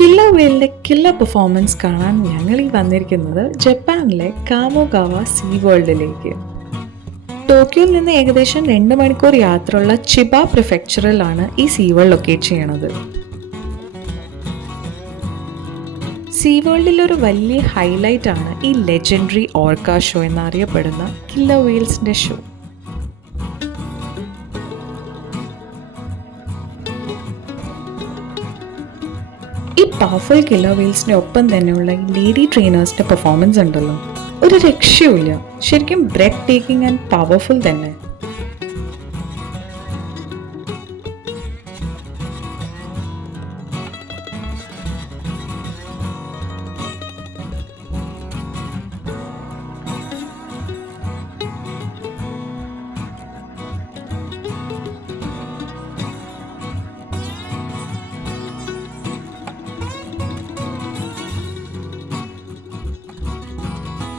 Killer വെയിലിൻ്റെ killer performance കാണാൻ ഞങ്ങൾ ഈ വന്നിരിക്കുന്നത് ജപ്പാനിലെ കാമോഗാവ സീ വേൾഡിലേക്ക്. ടോക്കിയോയിൽ നിന്ന് ഏകദേശം 2 മണിക്കൂർ യാത്രയുള്ള ചിബ പ്രിഫെക്ചറിലാണ് ഈ സീ വേൾഡ് ലൊക്കേറ്റ് ചെയ്യണത്. സീ വേൾഡിലൊരു വലിയ ഹൈലൈറ്റ് ആണ് ഈ ലെജൻഡറി ഓർക്ക ഷോ എന്നറിയപ്പെടുന്ന കില്ലർ വെയിൽസിൻ്റെ ഷോ. ഈ പവർഫുൾ കില്ലർ വെയിൽസിൻ്റെ ഒപ്പം തന്നെയുള്ള ഈ ലേഡി ട്രെയിനേഴ്സിൻ്റെ പെർഫോമൻസ് ഉണ്ടല്ലോ, ഒരു രക്ഷയുമില്ല. ശരിക്കും ബ്രെത്ത് ടേക്കിംഗ് ആൻഡ് പവർഫുൾ തന്നെ.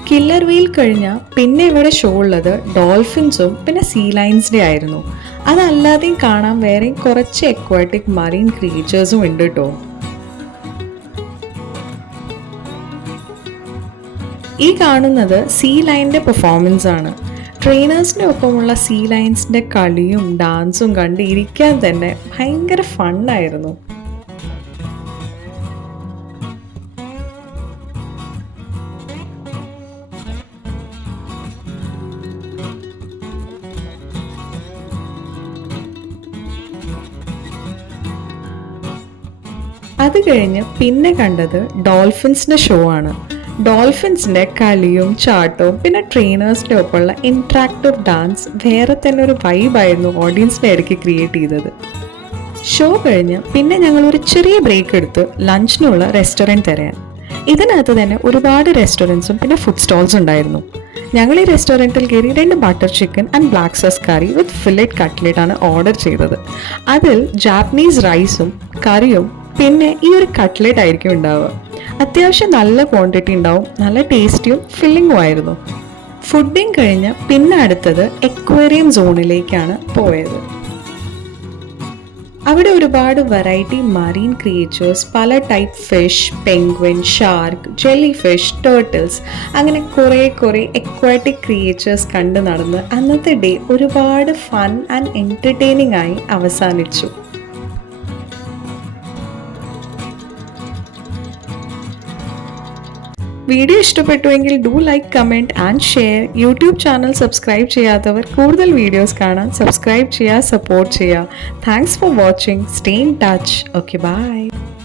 കില്ലർ വെയിൽ കഴിഞ്ഞാൽ പിന്നെ ഇവിടെ ഷോ ഉള്ളത് ഡോൾഫിൻസും പിന്നെ സീ ലയൺസിൻ്റെ ആയിരുന്നു. അതല്ലാതെയും കാണാൻ വേറെയും കുറച്ച് അക്വാറ്റിക് മറീൻ ക്രീച്ചേഴ്സും ഉണ്ട് കേട്ടോ. ഈ കാണുന്നത് സീ ലയണിൻ്റെ പെർഫോമൻസ് ആണ്. ട്രെയിനേഴ്സിൻ്റെ ഒപ്പമുള്ള സീ ലയൺസിൻ്റെ കളിയും ഡാൻസും കണ്ട് ഇരിക്കാൻ തന്നെ ഭയങ്കര ഫണ്ണായിരുന്നു. അത് കഴിഞ്ഞ് പിന്നെ കണ്ടത് ഡോൾഫിൻസിൻ്റെ ഷോ ആണ്. ഡോൾഫിൻസിൻ്റെ കളിയും ചാട്ടവും പിന്നെ ട്രെയിനേഴ്സിൻ്റെ ഒപ്പമുള്ള ഇൻട്രാക്റ്റീവ് ഡാൻസ് വേറെ തന്നെ ഒരു വൈബായിരുന്നു ഓഡിയൻസിൻ്റെ ഇടയ്ക്ക് ക്രിയേറ്റ് ചെയ്തത്. ഷോ കഴിഞ്ഞ് പിന്നെ ഞങ്ങൾ ഒരു ചെറിയ ബ്രേക്ക് എടുത്ത് ലഞ്ചിനുള്ള റെസ്റ്റോറൻറ്റ് തിരയാൻ. ഇതിനകത്ത് തന്നെ ഒരുപാട് റെസ്റ്റോറൻറ്റ്സും പിന്നെ ഫുഡ് സ്റ്റോൾസ് ഉണ്ടായിരുന്നു. ഞങ്ങൾ ഈ റെസ്റ്റോറൻറ്റിൽ കയറി 2 butter chicken and black sauce curry with fillet cutlet ആണ് ഓർഡർ ചെയ്തത്. അതിൽ ജാപ്പനീസ് റൈസും കറിയും പിന്നെ ഈ ഒരു കട്ട്ലേറ്റ് ആയിരിക്കും ഉണ്ടാവുക. അത്യാവശ്യം നല്ല ക്വാണ്ടിറ്റി ഉണ്ടാവും, നല്ല ടേസ്റ്റിയും ഫില്ലിങ്ങും ആയിരുന്നു. ഫുഡിങ് കഴിഞ്ഞ് പിന്നെ അടുത്തത് എക്വേറിയം സോണിലേക്കാണ് പോയത്. അവിടെ ഒരുപാട് വെറൈറ്റി മറീൻ ക്രിയേച്ചേഴ്സ്, പല type fish, penguin, shark, jelly fish, turtles, അങ്ങനെ കുറേ എക്വാറ്റിക് ക്രിയേച്ചേഴ്സ് കണ്ട് നടന്ന് അന്നത്തെ ഡേ ഒരുപാട് ഫൺ ആൻഡ് എൻ്റർടൈനിങ് ആയി അവസാനിച്ചു. വീഡിയോ ഇഷ്ടപ്പെട്ടുവെങ്കിൽ do like, comment and share. YouTube channel subscribe ചെയ്യാത്തവർ കൂടുതൽ വീഡിയോസ് കാണാൻ സബ്സ്ക്രൈബ് ചെയ്യുക, സപ്പോർട്ട് ചെയ്യുക. Thanks for watching. Stay in touch. Okay, by.